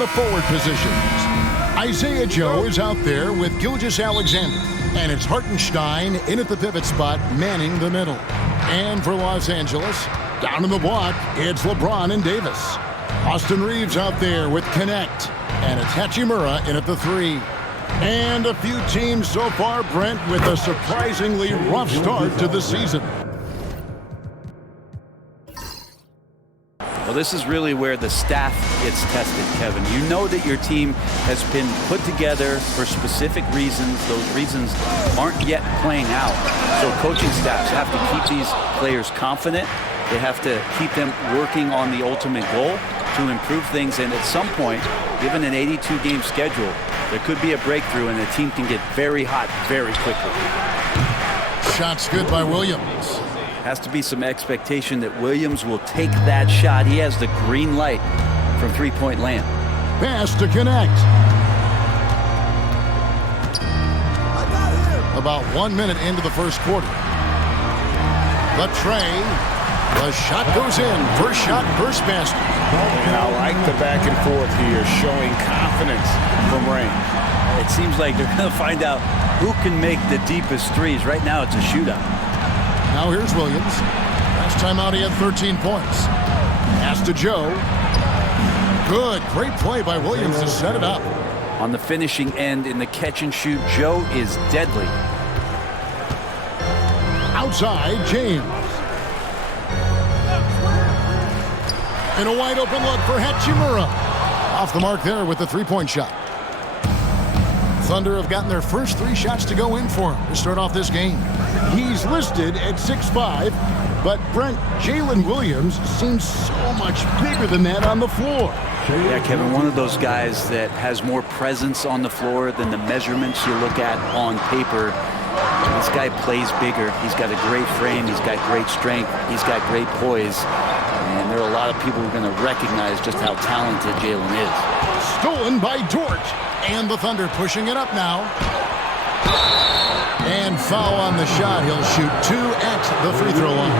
the forward positions. Isaiah Joe is out there with Gilgeous-Alexander. And it's Hartenstein in at the pivot spot, manning the middle. And for Los Angeles, down in the block, it's LeBron and Davis. Austin Reeves out there with Connect. And it's Hachimura in at the 3. And a few teams so far, Brent, with a surprisingly rough start to the season. Well, this is really where the staff gets tested, Kevin. You know that your team has been put together for specific reasons. Those reasons aren't yet playing out. So coaching staffs have to keep these players confident. They have to keep them working on the ultimate goal to improve things. And at some point, given an 82-game schedule, there could be a breakthrough and the team can get very hot very quickly. Shot's good by Williams. Has to be some expectation that Williams will take that shot. He has the green light from three-point land. Pass to Connect. About 1 minute into the first quarter. The tray. The shot goes in. First shot, first basket. And I like the back and forth here, showing confidence from Rain. It seems like they're going to find out who can make the deepest threes. Right now, it's a shootout. Now here's Williams. Last time out, he had 13 points. Pass to Joe. Good. Great play by Williams to set it up. On the finishing end in the catch and shoot, Joe is deadly. Outside, James. And a wide open look for Hachimura. Off the mark there with the three-point shot. Thunder have gotten their first 3 shots to go in for him to start off this game. He's listed at 6'5", but Brent, Jalen Williams seems so much bigger than that on the floor. Yeah, Kevin, one of those guys that has more presence on the floor than the measurements you look at on paper. This guy plays bigger. He's got a great frame. He's got great strength. He's got great poise. And there are a lot of people who are going to recognize just how talented Jalen is. Stolen by Dort. And the Thunder pushing it up now. And foul on the shot. He'll shoot 2 at the free throw line.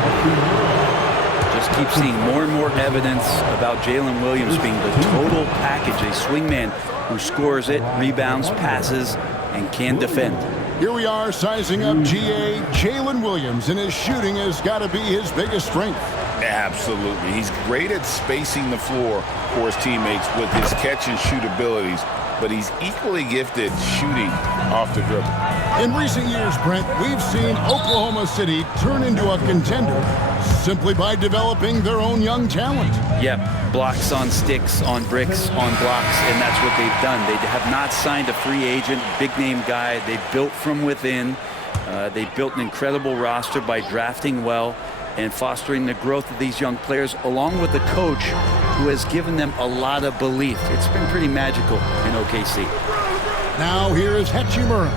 Just keep seeing more and more evidence about Jalen Williams being the total package, a swingman who scores it, rebounds, passes, and can defend. Here we are sizing up GA Jalen Williams, and his shooting has got to be his biggest strength. Absolutely. He's great at spacing the floor for his teammates with his catch and shoot abilities, but he's equally gifted shooting off the dribble. In recent years, Brent, we've seen Oklahoma City turn into a contender simply by developing their own young talent. Yep, blocks on sticks, on bricks, on blocks, and that's what they've done. They have not signed a free agent, big-name guy. They built from within. They built an incredible roster by drafting well and fostering the growth of these young players, along with the coach who has given them a lot of belief. It's been pretty magical in OKC. Now here is Hachimura.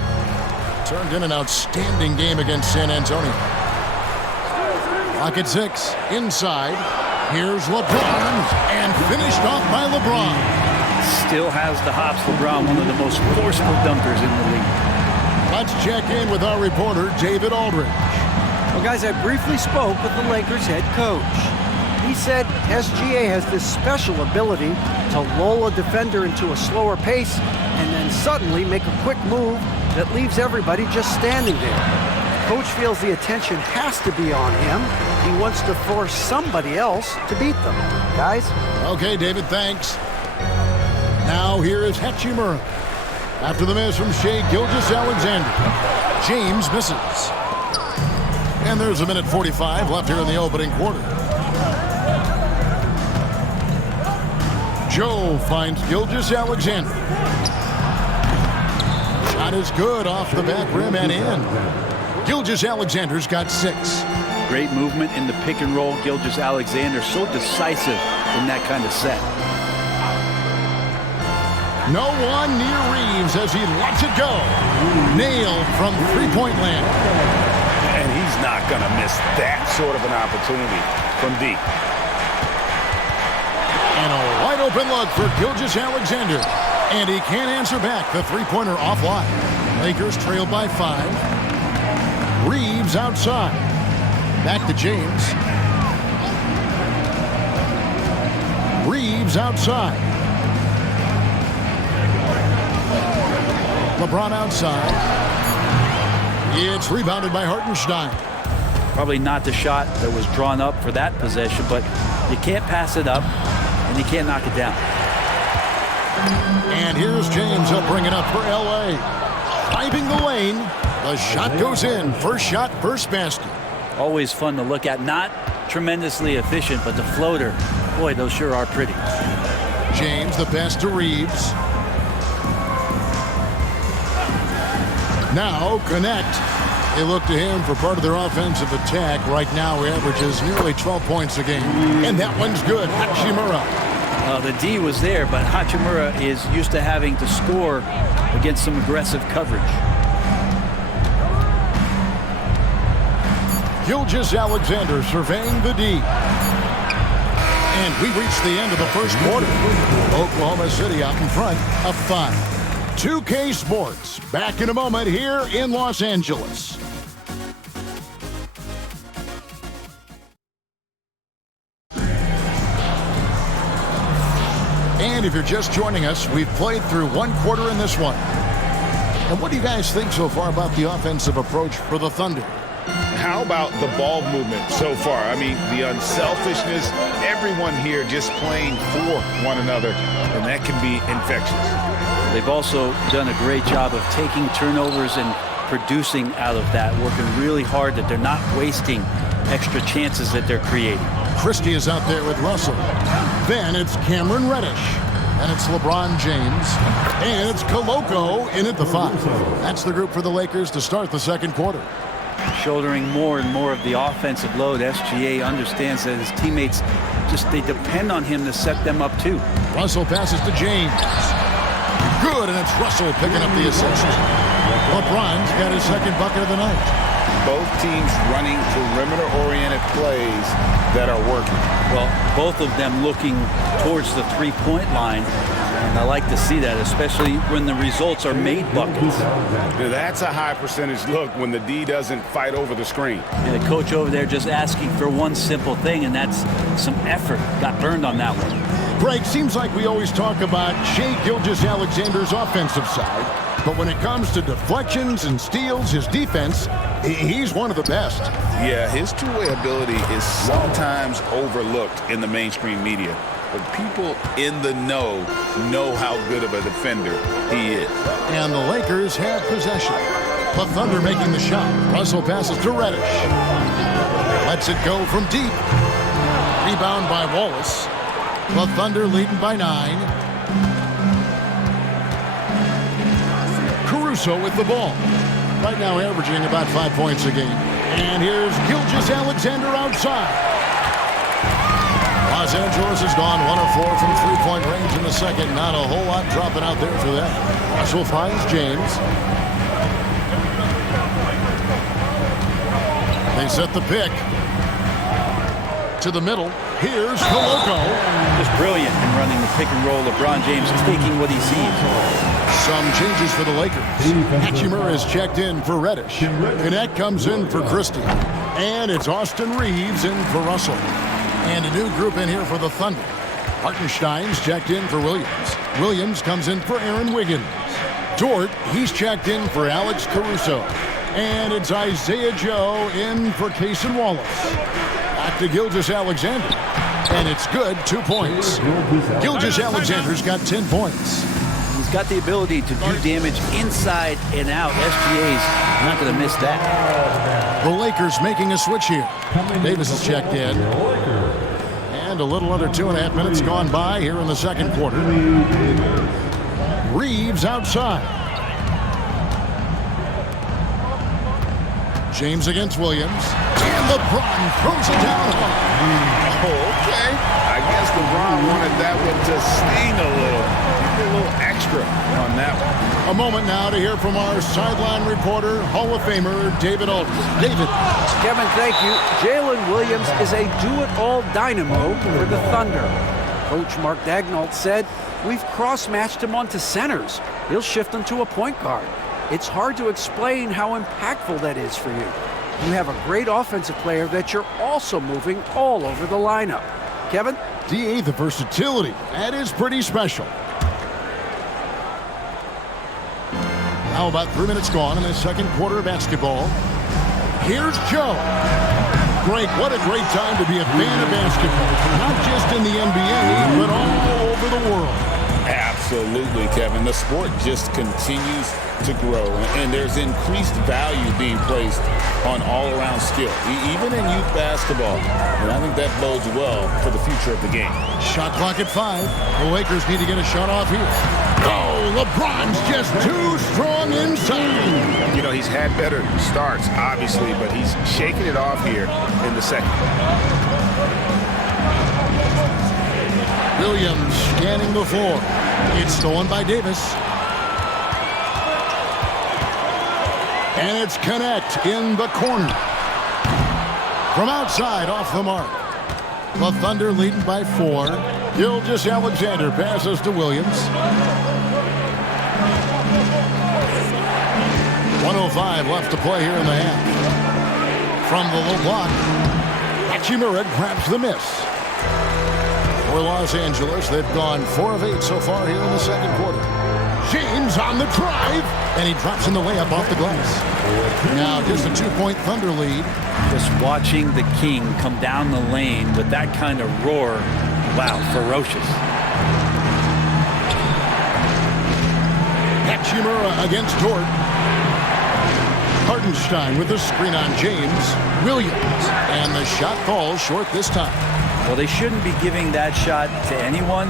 Turned in an outstanding game against San Antonio. Clock at 6. Inside. Here's LeBron. And finished off by LeBron. Still has the hops, LeBron, one of the most forceful dunkers in the league. Let's check in with our reporter, David Aldridge. Well, guys, I briefly spoke with the Lakers head coach. He said SGA has this special ability to lull a defender into a slower pace and then suddenly make a quick move that leaves everybody just standing there. Coach feels the attention has to be on him. He wants to force somebody else to beat them. Guys? Okay, David, thanks. Now here is Hachimura. After the miss from Shai Gilgeous-Alexander. James misses. And there's a minute 45 left here in the opening quarter. Joe finds Gilgeous-Alexander. Shot is good off the back rim and in. Gilgeous-Alexander's got 6. Great movement in the pick and roll. Gilgeous-Alexander so decisive in that kind of set. No one near Reeves as he lets it go. Nailed from three-point land. And he's not going to miss that sort of an opportunity from deep. And a wide open look for Gilgeous-Alexander. And he can't answer back the three-pointer offline. Lakers trailed by 5. Reeves outside. Back to James. Reeves outside. LeBron outside. It's rebounded by Hartenstein. Probably not the shot that was drawn up for that possession, but you can't pass it up, and you can't knock it down. And here's James. He'll bring it up for L.A. Driving the lane. The shot goes in. First shot, first basket. Always fun to look at. Not tremendously efficient, but the floater, boy, those sure are pretty. James, the pass to Reeves. Now connect. They look to him for part of their offensive attack. Right now, he averages nearly 12 points a game. And that one's good. Hachimura. The D was there, but Hachimura is used to having to score against some aggressive coverage. Gilgeous-Alexander surveying the D. And we reach the end of the first quarter. Oklahoma City out in front of 5. 2K Sports back in a moment here in Los Angeles. And if you're just joining us, we've played through one quarter in this one. And what do you guys think so far about the offensive approach for the Thunder? How about the ball movement so far? I mean, the unselfishness, everyone here just playing for one another, and that can be infectious. They've also done a great job of taking turnovers and producing out of that, working really hard that they're not wasting extra chances that they're creating. Christie is out there with Russell. Then it's Cameron Reddish. And it's LeBron James. And it's Koloko in at the 5. That's the group for the Lakers to start the second quarter. Shouldering more and more of the offensive load, SGA understands that his teammates they depend on him to set them up too. Russell passes to James. Good, and it's Russell picking up the assist. LeBron's got his second bucket of the night. Both teams running perimeter-oriented plays that are working. Well, both of them looking towards the three-point line. And I like to see that, especially when the results are made buckets. That's a high percentage look when the D doesn't fight over the screen. And the coach over there just asking for one simple thing, and that's some effort. Got burned on that one. Greg, seems like we always talk about Shai Gilgeous-Alexander's offensive side. But when it comes to deflections and steals, his defense, he's one of the best. Yeah, his two-way ability is sometimes overlooked in the mainstream media. But people in the know how good of a defender he is. And the Lakers have possession. The Thunder making the shot. Russell passes to Reddish. Lets it go from deep. Rebound by Wallace. The Thunder leading by 9. Caruso with the ball. Right now averaging about 5 points a game. And here's Gilgeous-Alexander outside. Los Angeles has gone 1 of 4 from three-point range in the second. Not a whole lot dropping out there for that. Russell finds James. They set the pick. To the middle. Here's Koloko. Just brilliant in running the pick and roll. LeBron James taking what he sees. Some changes for the Lakers. Hachimura is checked in for Reddish. Connect comes in for Christie. And it's Austin Reeves in for Russell. And a new group in here for the Thunder. Hartenstein's checked in for Williams. Williams comes in for Aaron Wiggins. Dort, he's checked in for Alex Caruso. And it's Isaiah Joe in for Cason Wallace. Back to Gilgeous-Alexander. And it's good, 2 points. Gilgeous-Alexander's got 10 points. He's got the ability to do damage inside and out. SGA's not going to miss that. The Lakers making a switch here. Davis is checked in. And a little under 2.5 minutes gone by here in the second quarter. Reeves outside. James against Williams. And LeBron throws it down. Oh, okay. I guess LeBron wanted that one to sting a little. A little extra on that one. A moment now to hear from our sideline reporter, Hall of Famer David Aldridge. David. Kevin, thank you. Jalen Williams is a do-it-all dynamo for the Thunder. Coach Mark Daigneault said, "We've cross-matched him onto centers. He'll shift him to a point guard. It's hard to explain how impactful that is for you. You have a great offensive player that you're also moving all over the lineup." Kevin? DA, the versatility. That is pretty special. Now about 3 minutes gone in the second quarter of basketball. Here's Joe. Greg, what a great time to be a fan of basketball. Not just in the NBA, but all over the world. Absolutely, Kevin. The sport just continues to grow, and there's increased value being placed on all-around skill, even in youth basketball. And I think that bodes well for the future of the game. Shot clock at 5. The Lakers need to get a shot off here. Oh, LeBron's just too strong inside. You know, he's had better starts, obviously, but he's shaking it off here in the second. Williams scanning the floor. It's stolen by Davis. And it's Connect in the corner. From outside, off the mark. The Thunder leading by 4. Gilgeous-Alexander passes to Williams. 1:05 left to play here in the half. From the low block, Hachimura grabs the miss. For Los Angeles, they've gone 4 of 8 so far here in the second quarter. James on the drive, and he drops in the way up off the glass. Now just a 2-point Thunder lead. Just watching the King come down the lane with that kind of roar, wow, ferocious. Hachimura against Dort. Hartenstein with the screen on James. Williams, and the shot falls short this time. Well, they shouldn't be giving that shot to anyone,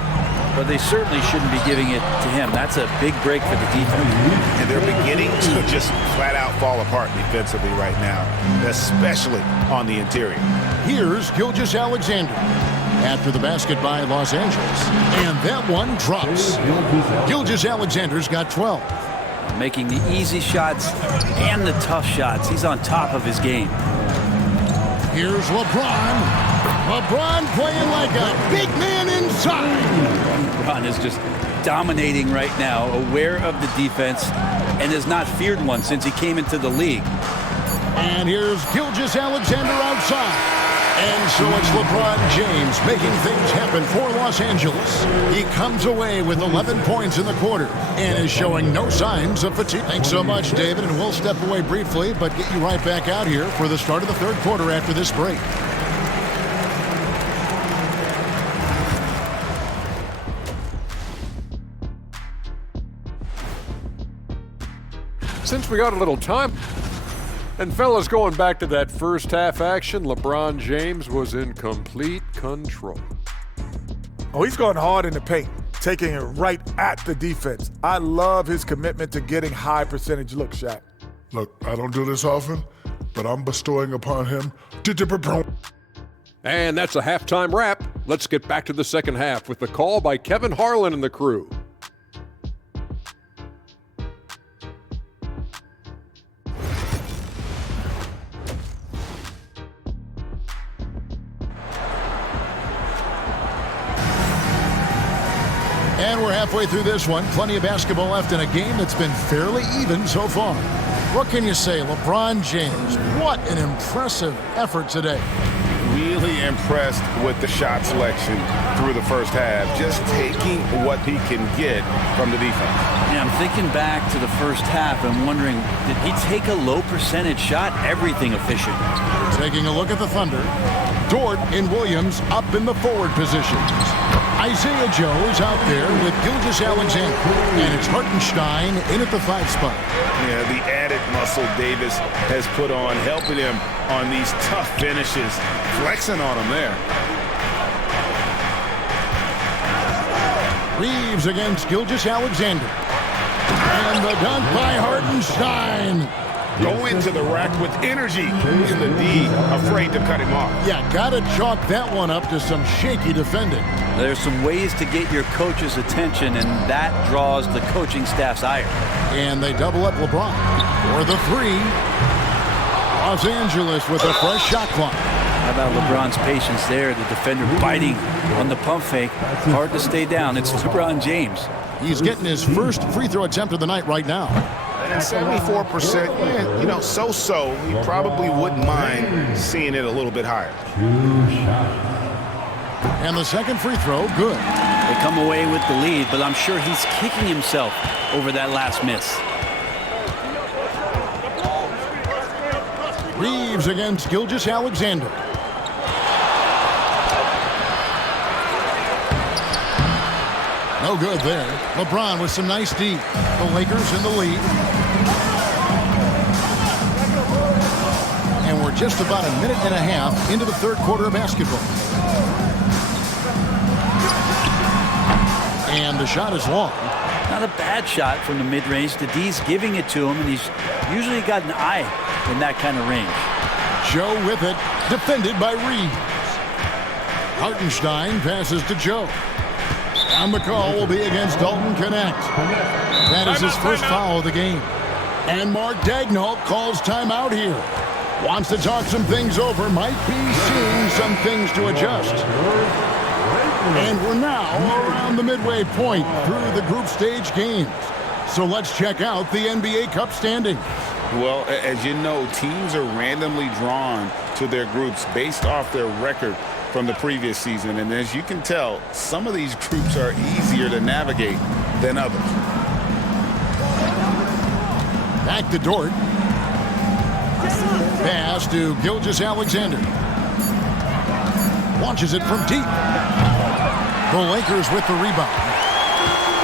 but they certainly shouldn't be giving it to him. That's a big break for the defense. And they're beginning to just flat out fall apart defensively right now, especially on the interior. Here's Gilgeous-Alexander after the basket by Los Angeles. And that one drops. Gilgeous-Alexander's got 12. Making the easy shots and the tough shots. He's on top of his game. Here's LeBron. LeBron playing like a big man inside. LeBron is just dominating right now, aware of the defense, and has not feared one since he came into the league. And here's Gilgeous-Alexander outside. And so it's LeBron James making things happen for Los Angeles. He comes away with 11 points in the quarter and is showing no signs of fatigue. Thanks so much, David, and we'll step away briefly, but get you right back out here for the start of the third quarter after this break. Since we got a little time, and fellas, going back to that first half action, LeBron James was in complete control. Oh, he's going hard in the paint, taking it right at the defense. I love his commitment to getting high percentage looks, Shaq. Look, I don't do this often, but I'm bestowing upon him. And that's a halftime wrap. Let's get back to the second half with the call by Kevin Harlan and the crew. And we're halfway through this one. Plenty of basketball left in a game that's been fairly even so far. What can you say? LeBron James, what an impressive effort today. Really impressed with the shot selection through the first half, just taking what he can get from the defense. Yeah, I'm thinking back to the first half and wondering, did he take a low percentage shot? Everything efficient. Taking a look at the Thunder. Dort and Williams up in the forward positions. Isaiah Joe is out there with Gilgeous-Alexander, and it's Hartenstein in at the 5 spot. Yeah, the added muscle Davis has put on, helping him on these tough finishes, flexing on him there. Reeves against Gilgeous-Alexander. And the dunk by Hartenstein. Going to the rack with energy. In the D, afraid to cut him off. Yeah, gotta chalk that one up to some shaky defending. There's some ways to get your coach's attention, and that draws the coaching staff's ire. And they double up LeBron for the 3. Los Angeles with a fresh shot clock. How about LeBron's patience there? The defender biting on the pump fake. Hard to stay down. It's LeBron James. He's getting his first free throw attempt of the night right now. And 74%, yeah, you know, so-so. He probably wouldn't mind seeing it a little bit higher. And the second free throw, good. They come away with the lead, but I'm sure he's kicking himself over that last miss. Reeves against Gilgeous-Alexander. No good there. LeBron with some nice D. The Lakers in the lead. And we're just about a minute and a half into the third quarter of basketball. And the shot is long. Not a bad shot from the mid-range. The D's giving it to him, and he's usually got an eye in that kind of range. Joe with it, defended by Reeves. Hartenstein passes to Joe. And the call will be against Dalton Connect. That is his first foul of the game. And Mark Daigneault calls timeout here. Wants to talk some things over, might be seeing some things to adjust. And we're now around the midway point through the group stage games. So let's check out the NBA Cup standings. Well, as you know, teams are randomly drawn to their groups based off their record from the previous season. And as you can tell, some of these groups are easier to navigate than others. Back to Dort. Pass to Gilgeous-Alexander. Launches it from deep. The Lakers with the rebound.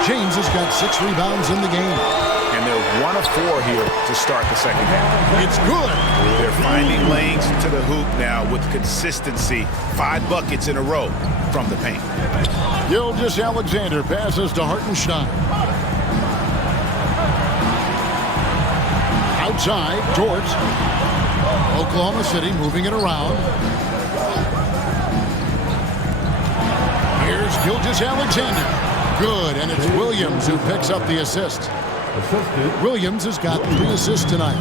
James has got 6 rebounds in the game. And they're 1 of 4 here to start the second half. It's good. They're finding lanes to the hoop now with consistency. 5 buckets in a row from the paint. Gilgeous-Alexander passes to Hartenstein. Outside, Dort. Oklahoma City moving it around. Here's Gilgeous-Alexander. Good, and it's Williams who picks up the assist. Williams has got 3 assists tonight.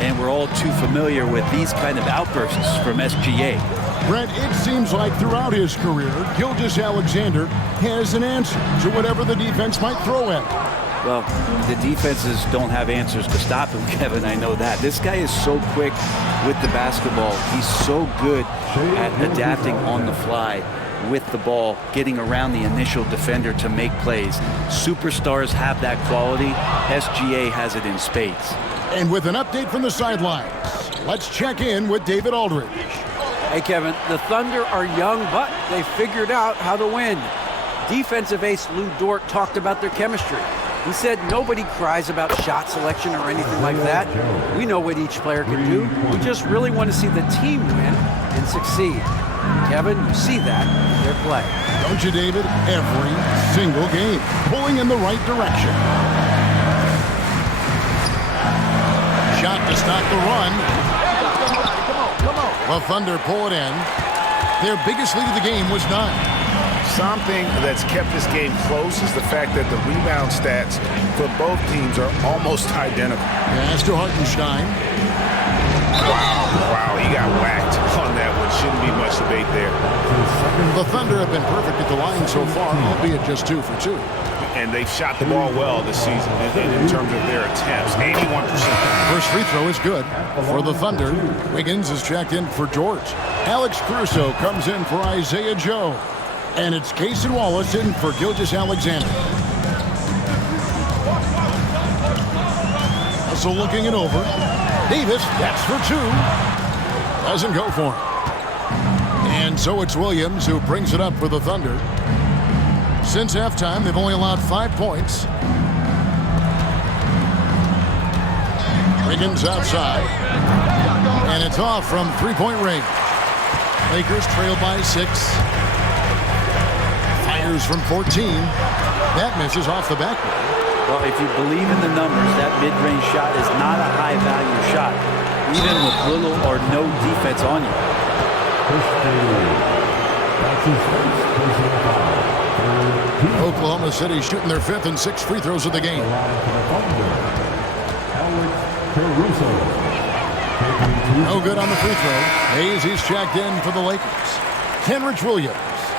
And we're all too familiar with these kind of outbursts from SGA. Brent, it seems like throughout his career, Gilgeous-Alexander has an answer to whatever the defense might throw at him. Well, the defenses don't have answers to stop him, Kevin. I know that. This guy is so quick with the basketball. He's so good at adapting on the fly with the ball, getting around the initial defender to make plays. Superstars have that quality. SGA has it in spades. And with an update from the sidelines, let's check in with David Aldridge. Hey, Kevin, the Thunder are young, but they figured out how to win. Defensive ace Lou Dort talked about their chemistry. He said nobody cries about shot selection or anything like that. We know what each player can do. We just really want to see the team win and succeed. Kevin, you see that in their play. Don't you, David? Every single game, pulling in the right direction. Shot to stop the run. Come on. The Thunder pull it in. Their biggest lead of the game was 9. Something that's kept this game close is the fact that the rebound stats for both teams are almost identical. Pass to Hartenstein. Wow, he got whacked on that one. Shouldn't be much debate there. The Thunder have been perfect at the line so far, albeit just 2 for 2. And they've shot the ball well this season in terms of their attempts. 81%. First free throw is good for the Thunder. Wiggins is checked in for George. Alex Caruso comes in for Isaiah Joe. And it's Cason Wallace in for Gilgeous-Alexander. So looking it over. Davis, that's for 2. Doesn't go for him. And so it's Williams who brings it up for the Thunder. Since halftime, they've only allowed 5 points. Wiggins outside. And it's off from 3-point range. Lakers trail by 6. From 14. That misses off the backboard. Well, if you believe in the numbers, that mid-range shot is not a high-value shot, even with little or no defense on you. Oklahoma City shooting their 5th and 6th free throws of the game. No good on the free throw. Hayes, he's checked in for the Lakers. Kenrich Williams.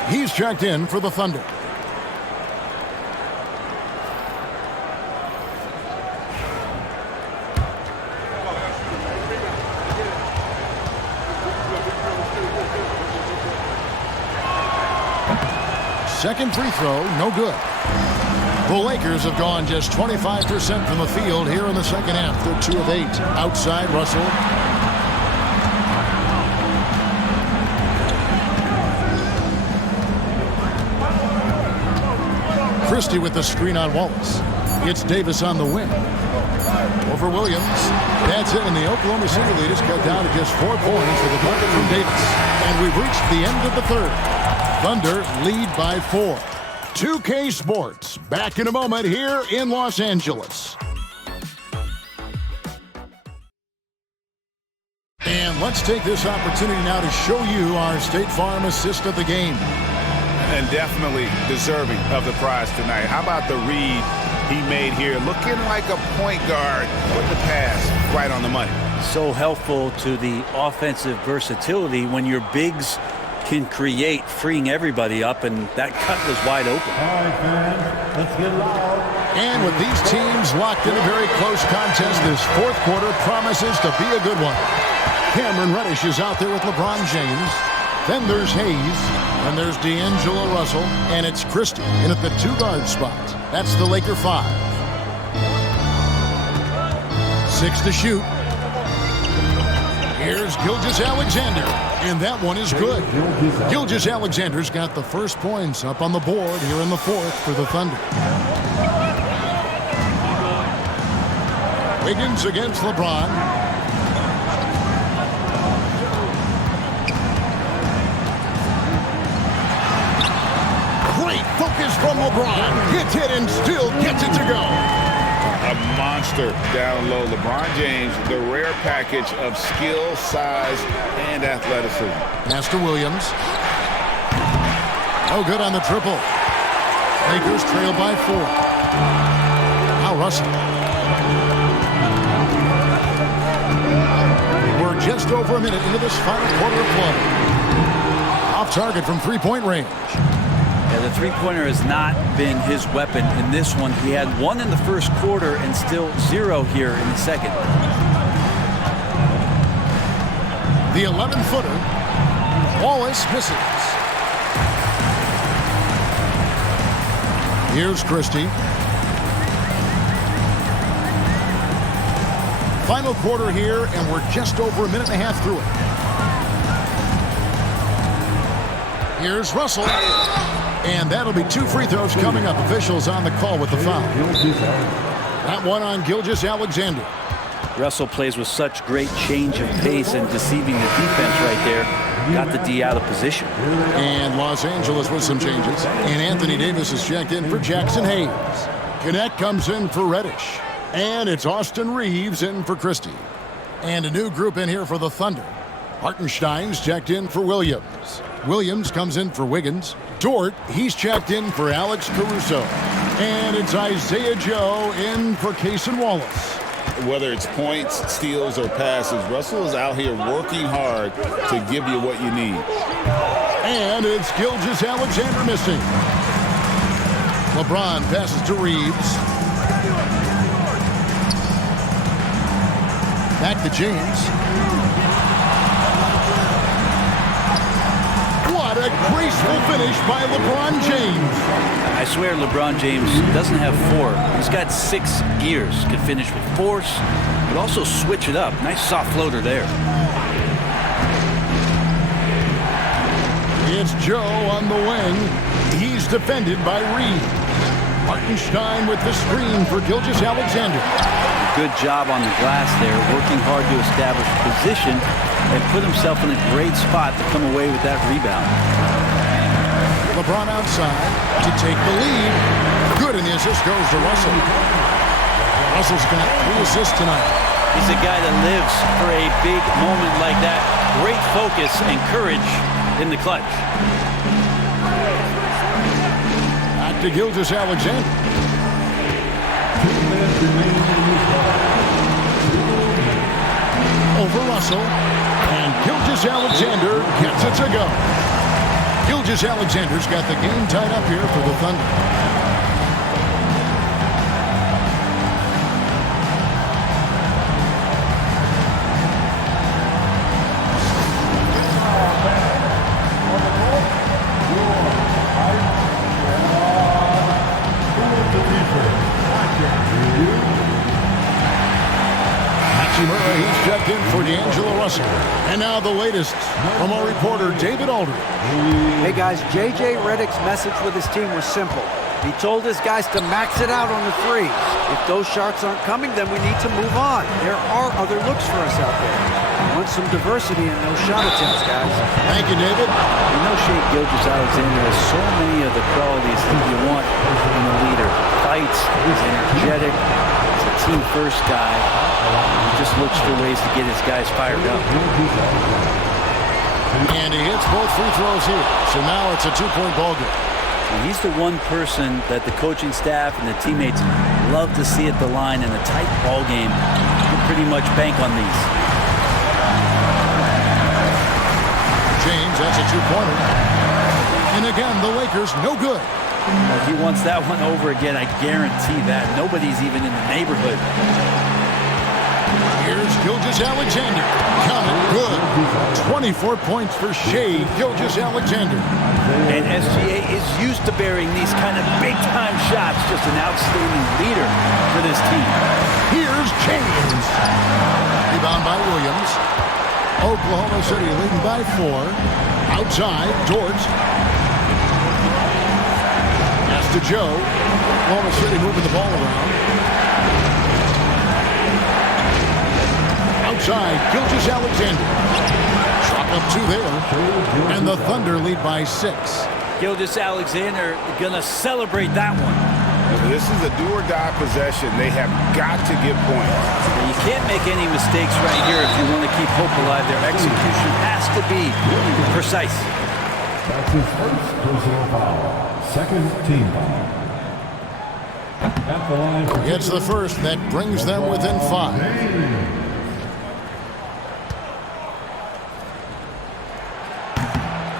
He's checked in for the Thunder. Second free throw, no good. The Lakers have gone just 25% from the field here in the second half. They're 2 of 8. Outside, Russell. Christie with the screen on Wallace. It's Davis on the wing. Over Williams. That's it, and the Oklahoma City lead is cut down to just 4 points with a bucket from Davis. And we've reached the end of the third. Thunder lead by 4. 2K Sports, back in a moment here in Los Angeles. And let's take this opportunity now to show you our State Farm assist of the game. And definitely deserving of the prize tonight. How about the read he made here? Looking like a point guard with the pass right on the money. So helpful to the offensive versatility when your bigs can create, freeing everybody up, and that cut was wide open. All right, fans, let's get loud. And with these teams locked in a very close contest, this fourth quarter promises to be a good one. Cameron Reddish is out there with LeBron James. Then there's Hayes, and there's D'Angelo Russell, and it's Christie in at the 2-guard spot. That's the Laker 5. 6 to shoot. Here's Gilgeous-Alexander, and that one is good. Gilgeous-Alexander's got the first points up on the board here in the fourth for the Thunder. Wiggins against LeBron. Focus from LeBron. Hits it and still gets it to go. A monster down low. LeBron James, the rare package of skill, size, and athleticism. Pass to Williams. No good on the triple. Lakers trail by 4. Now Russell. We're just over a minute into this final quarter of play. Off target from 3-point range. Yeah, the three-pointer has not been his weapon in this one. He had 1 in the first quarter and still 0 here in the second. The 11-footer. Wallace misses. Here's Christie. Final quarter here, and we're just over a minute and a half through it. Here's Russell. And that'll be 2 free throws coming up. Officials on the call with the foul. That one on Gilgeous-Alexander. Russell plays with such great change of pace and deceiving the defense right there. Got the D out of position. And Los Angeles with some changes. And Anthony Davis is checked in for Jackson Hayes. Connect comes in for Reddish. And it's Austin Reeves in for Christie. And a new group in here for the Thunder. Hartenstein's checked in for Williams. Williams comes in for Wiggins. Dort, he's checked in for Alex Caruso. And it's Isaiah Joe in for Cason Wallace. Whether it's points, steals, or passes, Russell is out here working hard to give you what you need. And it's Gilgeous-Alexander missing. LeBron passes to Reeves. Back to James. What a graceful finish by LeBron James. I swear LeBron James doesn't have 4. He's got 6 gears. Can finish with force, but also switch it up. Nice soft floater there. It's Joe on the wing. He's defended by Reed. Hartenstein with the screen for Gilgeous-Alexander. Good job on the glass there, working hard to establish position and put himself in a great spot to come away with that rebound. LeBron outside to take the lead. Good, and the assist goes to Russell. Russell's got 3 assists tonight. He's a guy that lives for a big moment like that. Great focus and courage in the clutch. Back to Gilgeous-Alexander. Over Russell. And Gilgeous-Alexander gets it to go. Gilgeous-Alexander's got the game tied up here for the Thunder. He's checked in for D'Angelo Russell. And now the latest from our reporter, David Aldridge. Hey guys, J.J. Redick's message with his team was simple. He told his guys to max it out on the threes. If those shots aren't coming, then we need to move on. There are other looks for us out there. We want some diversity in those shot attempts, guys. Thank you, David. You know, Shai Gilgeous-Alexander has so many of the qualities that you want in a leader. Fights, he's energetic, he's a team-first guy. He just looks for ways to get his guys fired up. And he hits both free throws here. So now it's a 2-point ball game. And he's the one person that the coaching staff and the teammates love to see at the line in a tight ball game. You can pretty much bank on these. James, that's a 2-pointer. And again, the Lakers, no good. Well, he wants that one over again, I guarantee that. Nobody's even in the neighborhood. Here's Gilgeous-Alexander. Coming good. 24 points for Shai Gilgeous-Alexander. And SGA is used to burying these kind of big-time shots. Just an outstanding leader for this team. Here's James. Rebound by Williams. Oklahoma City leading by 4. Outside, Dort. Pass to Joe. Oklahoma City moving the ball around. Outside, Gilgeous-Alexander. Shot up 2 there. And the Thunder lead by 6. Gilgeous-Alexander gonna celebrate that one. This is a do-or-die possession. They have got to get points. You can't make any mistakes right here if you want to keep hope alive. Their execution has to be precise. That's his first personal foul. Second team foul. At the line for It's the first that brings them within 5.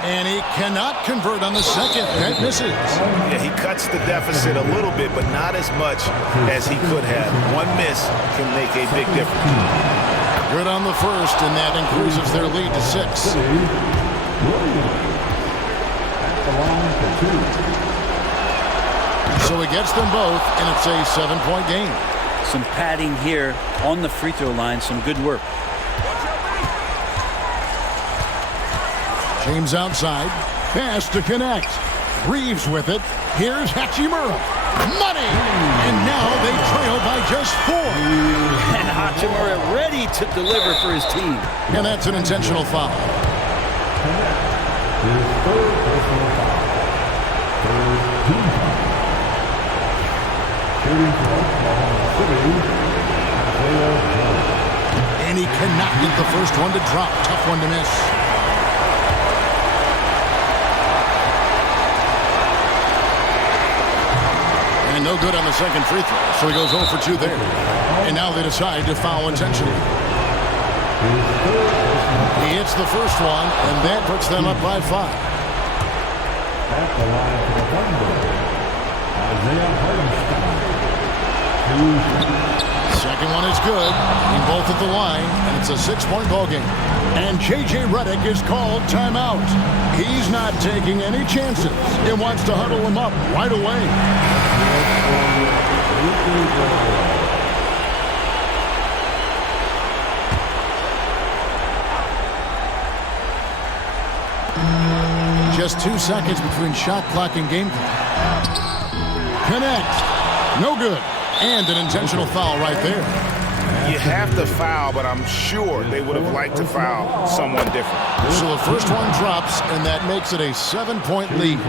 And he cannot convert on the second. That misses. Yeah, he cuts the deficit a little bit, but not as much as he could have. One miss can make a big difference. Good on the first, and that increases their lead to 6. at the line for 2. So he gets them both, and it's a 7-point game. Some padding here on the free throw line. Some good work. James outside. Pass to connect. Reeves with it. Here's Hachimura. Money! And now they trail by just 4. And Hachimura ready to deliver for his team. And that's an intentional foul. His third personal foul. Third team foul. Shooting for Oklahoma City, Isaiah Joe. And he cannot get the first one to drop. Tough one to miss. And no good on the second free throw. So he goes 0 for 2 there. And now they decide to foul intentionally. He hits the first one, and that puts them up by 5. At the line for the Thunder, Isaiah Hartenstein. Second one is good. He both at the line, and it's a 6-point ball game. And J.J. Redick is called timeout. He's not taking any chances. He wants to huddle him up right away. Just 2 seconds between shot clock and game clock. Connect. No good. And an intentional foul right there. You have to foul, but I'm sure they would have liked to foul someone different. So the first one drops, and that makes it a 7-point lead.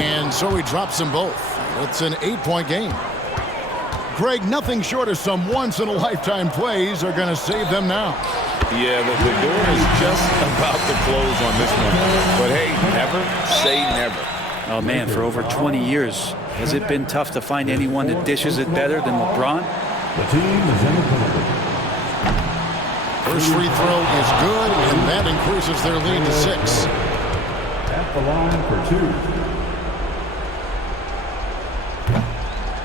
And so he drops them both. It's an 8-point game. Greg, nothing short of some once-in-a-lifetime plays are going to save them now. Yeah, the door is just about to close on this one. But hey, never say never. Oh, man, for over 20 years, has it been tough to find anyone that dishes it better than LeBron? The team is in the penalty. First free throw is good, and that increases their lead to 6. At the line for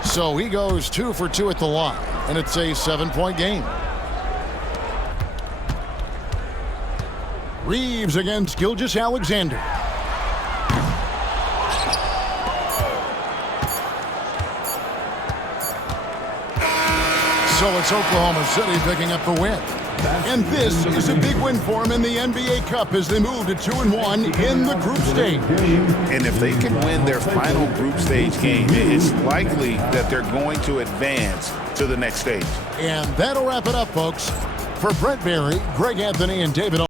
2. So he goes 2 for 2 at the line, and it's a 7-point game. Reeves against Gilgeous-Alexander. So it's Oklahoma City picking up the win. And this is a big win for them in the NBA Cup as they move to 2-1 in the group stage. And if they can win their final group stage game, it's likely that they're going to advance to the next stage. And that'll wrap it up, folks. For Brent Berry, Greg Anthony, and David